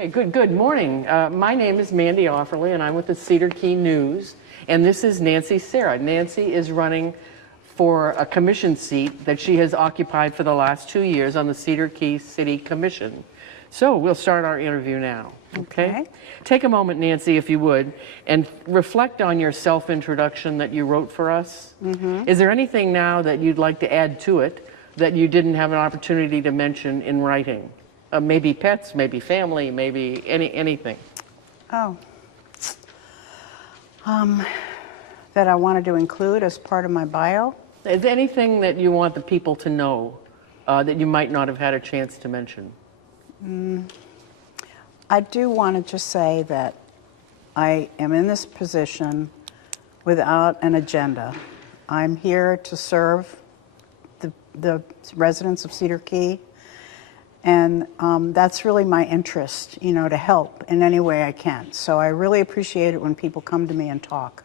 Hey, good morning. My name is Mandy Offerly, and I'm with the Cedar Key News. And this is Nancy Sera. Nancy is running for a commission seat that she has occupied for the last 2 years on the Cedar Key City Commission. So we'll start our interview now. Okay? Take a moment, Nancy, if you would, and reflect on your self-introduction that you wrote for us. Is there anything now that you'd like to add to it that you didn't have an opportunity to mention in writing? Maybe pets, maybe family, maybe anything. Oh. That I wanted to include as part of my bio? Is there anything that you want the people to know that you might not have had a chance to mention? I do want to just say that I am in this position without an agenda. I'm here to serve the residents of Cedar Key, and that's really my interest, you know, to help in any way I can. So I really appreciate it when people come to me and talk,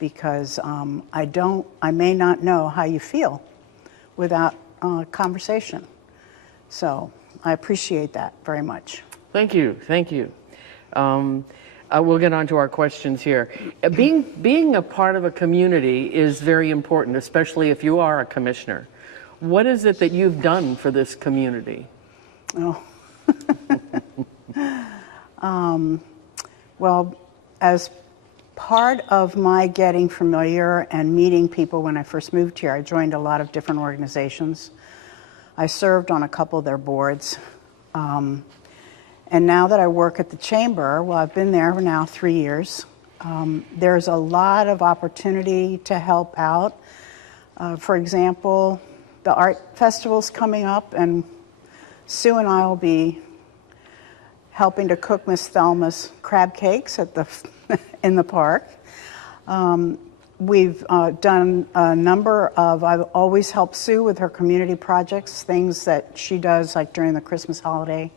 because I may not know how you feel without conversation. So I appreciate that very much. Thank you, thank you. We'll get on to our questions here. Being a part of a community is very important, especially if you are a commissioner. What is it that you've done for this community? Oh. Well, as part of my getting familiar and meeting people when I first moved here, I joined a lot of different organizations. I served on a couple of their boards. And now that I work at the Chamber, well, I've been there now 3 years. There's a lot of opportunity to help out. For example, the art festival's coming up, and Sue and I will be helping to cook Miss Thelma's crab cakes at in the park. We've done a number of, I've always helped Sue with her community projects, things that she does like during the Christmas holiday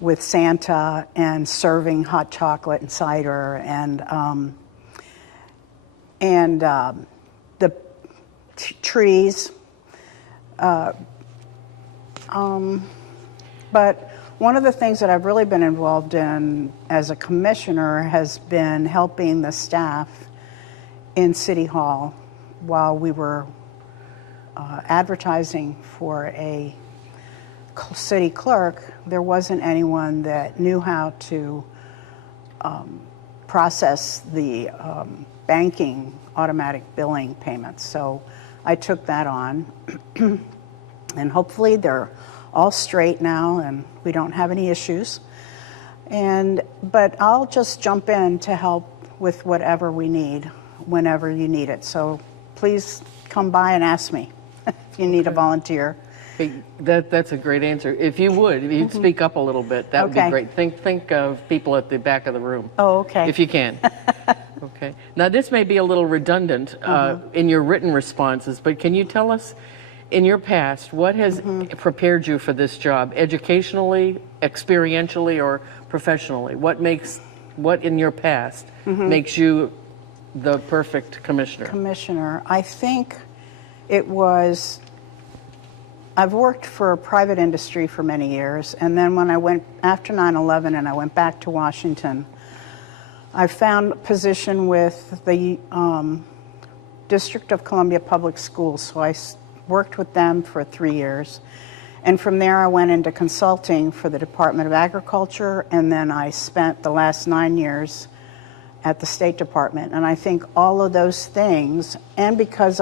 with Santa and serving hot chocolate and cider and the trees. But one of the things that I've really been involved in as a commissioner has been helping the staff in City Hall while we were advertising for a city clerk. There wasn't anyone that knew how to process the banking automatic billing payments. So I took that on, and hopefully they're all straight now and we don't have any issues. But I'll just jump in to help with whatever we need whenever you need it. So please come by and ask me if you need a volunteer. Hey, that's a great answer. If you'd speak up a little bit, that would be great. Think of people at the back of the room. Oh, okay. If you can. Okay. Now this may be a little redundant in your written responses, but can you tell us, in your past, what has prepared you for this job, educationally, experientially, or professionally? What in your past makes you the perfect commissioner? I think it was, I've worked for private industry for many years, and then when I went, after 9/11 and I went back to Washington, I found a position with the District of Columbia Public Schools, so I worked with them for 3 years. And from there I went into consulting for the Department of Agriculture, and then I spent the last 9 years at the State Department. And I think all of those things, and because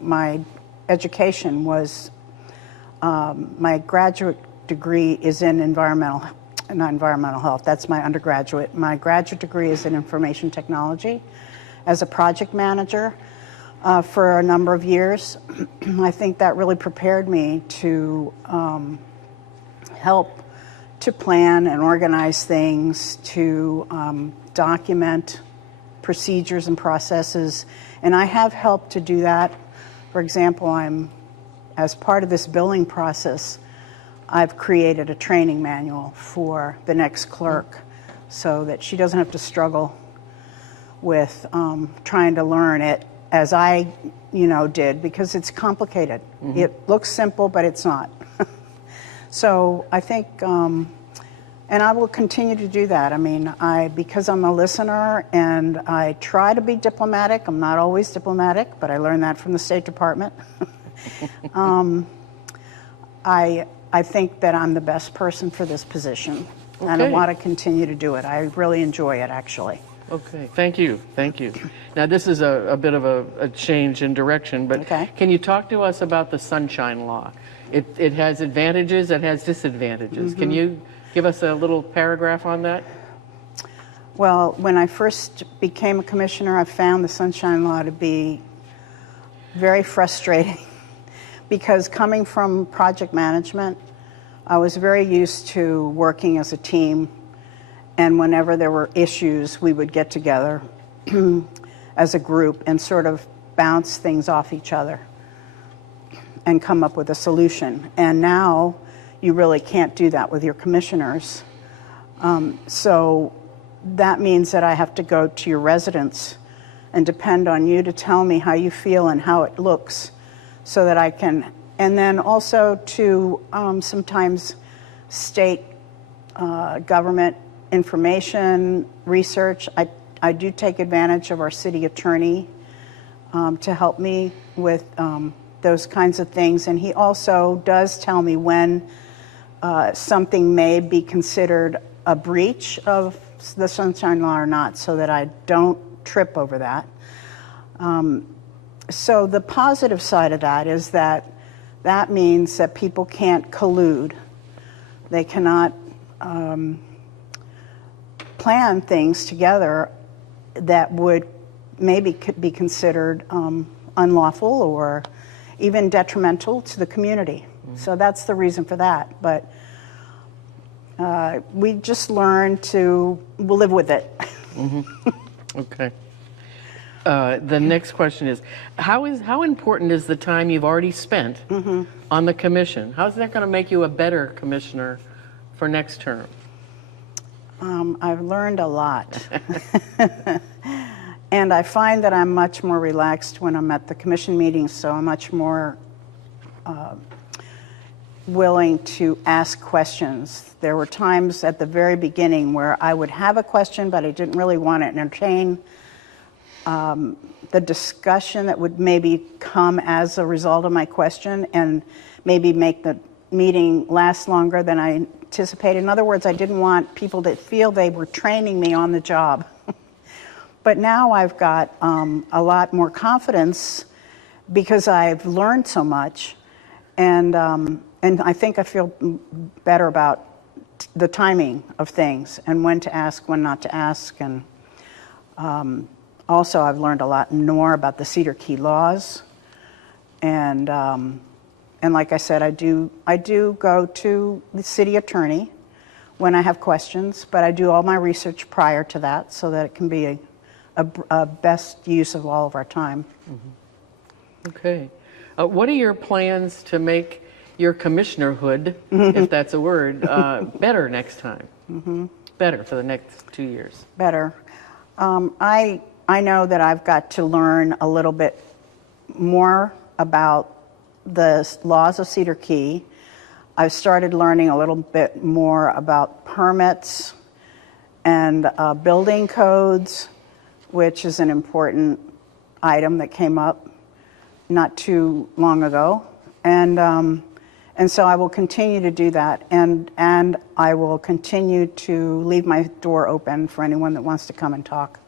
my education was, my graduate degree is in not environmental health, that's my undergraduate. My graduate degree is in information technology as a project manager. For a number of years. I think that really prepared me to help to plan and organize things, to document procedures and processes, and I have helped to do that. For example, as part of this billing process, I've created a training manual for the next clerk so that she doesn't have to struggle with trying to learn it as I, did, because it's complicated. It looks simple, but it's not. So I think And I will continue to do that. I mean, because I'm a listener and I try to be diplomatic. I'm not always diplomatic, but I learned that from the State Department. I think that I'm the best person for this position, and I Okay. want to continue to do it. I really enjoy it, actually. Okay, thank you, thank you. Now, this is a bit of a change in direction, but Okay. can you talk to us about the Sunshine Law? It has advantages, it has disadvantages. Can you give us a little paragraph on that? Well, when I first became a commissioner, I found the Sunshine Law to be very frustrating because coming from project management, I was very used to working as a team, and whenever there were issues, we would get together as a group and sort of bounce things off each other and come up with a solution. And now you really can't do that with your commissioners. So that means that I have to go to your residents and depend on you to tell me how you feel and how it looks so that I can, and then also to sometimes state government information, research. I do take advantage of our city attorney to help me with those kinds of things. And he also does tell me when something may be considered a breach of the Sunshine Law or not, so that I don't trip over that. So the positive side of that is that that means that people can't collude. They cannot plan things together that would maybe could be considered unlawful or even detrimental to the community. So that's the reason for that. But we just learn to live with it. Okay. The next question is, how important is the time you've already spent on the commission? How's that going to make you a better commissioner for next term? I've learned a lot. And I find that I'm much more relaxed when I'm at the commission meetings, so I'm much more willing to ask questions. There were times at the very beginning where I would have a question, but I didn't really want to entertain the discussion that would maybe come as a result of my question and maybe make the meeting last longer than I anticipated. In other words, I didn't want people to feel they were training me on the job. But now I've got a lot more confidence because I've learned so much, and I think I feel better about the timing of things and when to ask, when not to ask, and also I've learned a lot more about the Cedar Key laws, and like I said, I do go to the city attorney when I have questions, but I do all my research prior to that so that it can be a best use of all of our time. Okay. What are your plans to make your commissionerhood, if that's a word, better next time? Better for the next 2 years? Better. I know that I've got to learn a little bit more about the laws of Cedar Key. I've started learning a little bit more about permits and building codes, which is an important item that came up not too long ago. And so I will continue to do that, and I will continue to leave my door open for anyone that wants to come and talk.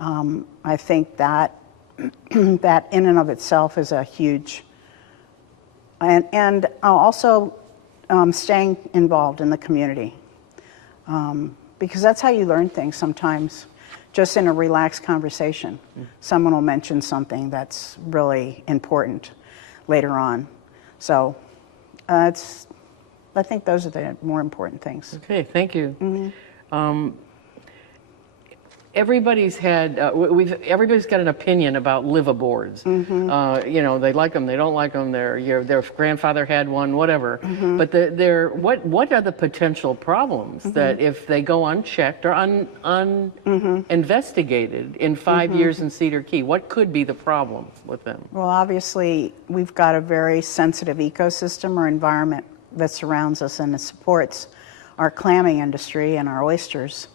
I think that that in and of itself is a huge, and also staying involved in the community, because that's how you learn things sometimes. Just in a relaxed conversation, someone will mention something that's really important later on. So I think those are the more important things. Okay, thank you. Everybody's had, everybody's got an opinion about liveaboards. You know, they like them, they don't like them. Their grandfather had one, whatever. But what are the potential problems that if they go unchecked or uninvestigated in 5 years in Cedar Key, what could be the problem with them? Well, obviously, we've got a very sensitive ecosystem or environment that surrounds us and it supports our clamming industry and our oysters.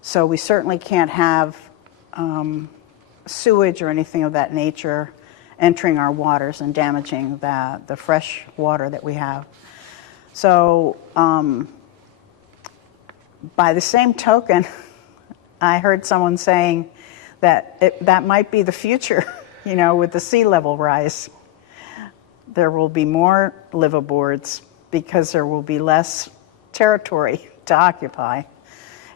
So we certainly can't have sewage or anything of that nature entering our waters and damaging the fresh water that we have. So by the same token, I heard someone saying that that might be the future, with the sea level rise. There will be more liveaboards because there will be less territory to occupy.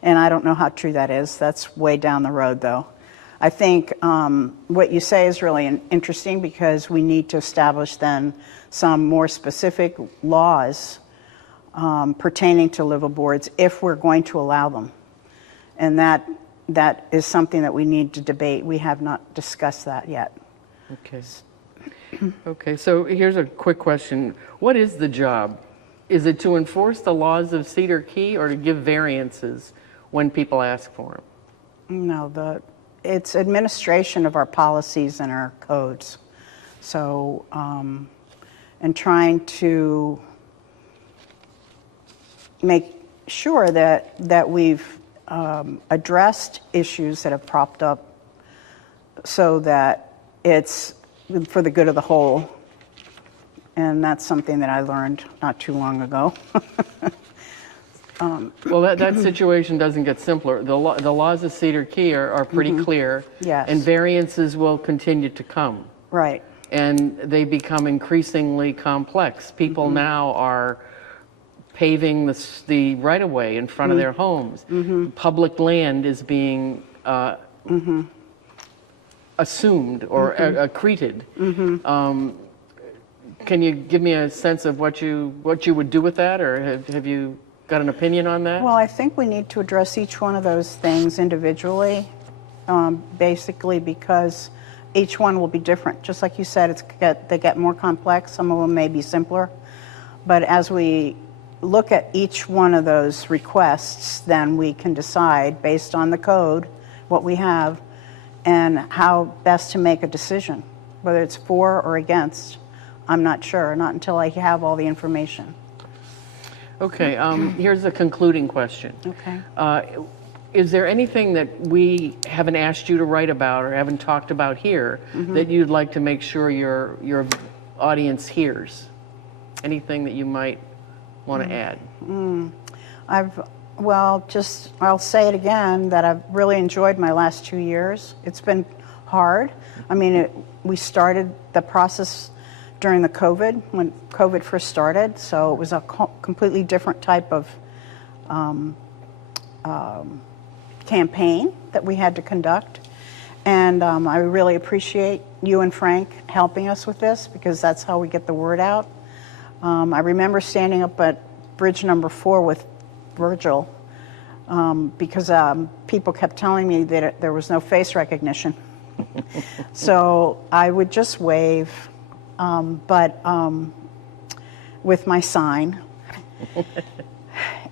And I don't know how true that is. That's way down the road, though. I think what you say is really interesting because we need to establish then some more specific laws pertaining to liveaboards if we're going to allow them. And that is something that we need to debate. We have not discussed that yet. Okay. Okay, so here's a quick question. What is the job? Is it to enforce the laws of Cedar Key or to give variances when people ask for them? No, it's administration of our policies and our codes. So, and trying to make sure that we've addressed issues that have popped up so that it's for the good of the whole. And that's something that I learned not too long ago. Well, that situation doesn't get simpler. The laws of Cedar Key are pretty clear. Yes. And variances will continue to come. Right. And they become increasingly complex. People now are paving the right-of-way in front of their homes. Public land is being assumed or accreted. Can you give me a sense of what you would do with that, or have you got an opinion on that? Well, I think we need to address each one of those things individually, basically because each one will be different. Just like you said, they get more complex. Some of them may be simpler. But as we look at each one of those requests, then we can decide based on the code, what we have, and how best to make a decision. Whether it's for or against, I'm not sure, not until I have all the information. Okay, here's a concluding question. Okay. Is there anything that we haven't asked you to write about or haven't talked about here that you'd like to make sure your audience hears? Anything that you might want to add? I'll say it again that I've really enjoyed my last 2 years. It's been hard. I mean, we started the process during the COVID, when COVID first started, so it was a completely different type of campaign that we had to conduct. And I really appreciate you and Frank helping us with this because that's how we get the word out. I remember standing up at bridge number 4 with Virgil because people kept telling me that there was no face recognition. So I would just wave, but with my sign.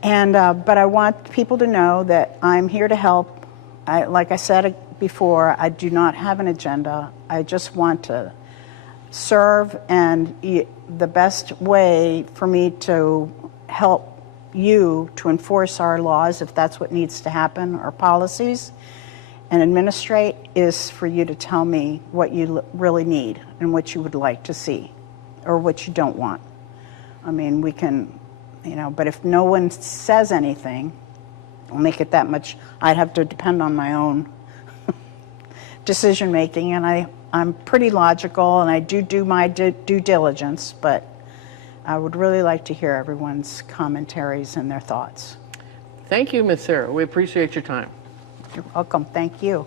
And but I want people to know that I'm here to help. Like I said before, I do not have an agenda. I just want to serve, and the best way for me to help you to enforce our laws, if that's what needs to happen, our policies, and administrate, is for you to tell me what you really need and what you would like to see or what you don't want. I mean, we can, but if no one says anything, I'll make it that much. I'd have to depend on my own decision making, and I'm pretty logical, and I do my due diligence, but I would really like to hear everyone's commentaries and their thoughts. Thank you, Ms. Sera. We appreciate your time. You're welcome. Thank you.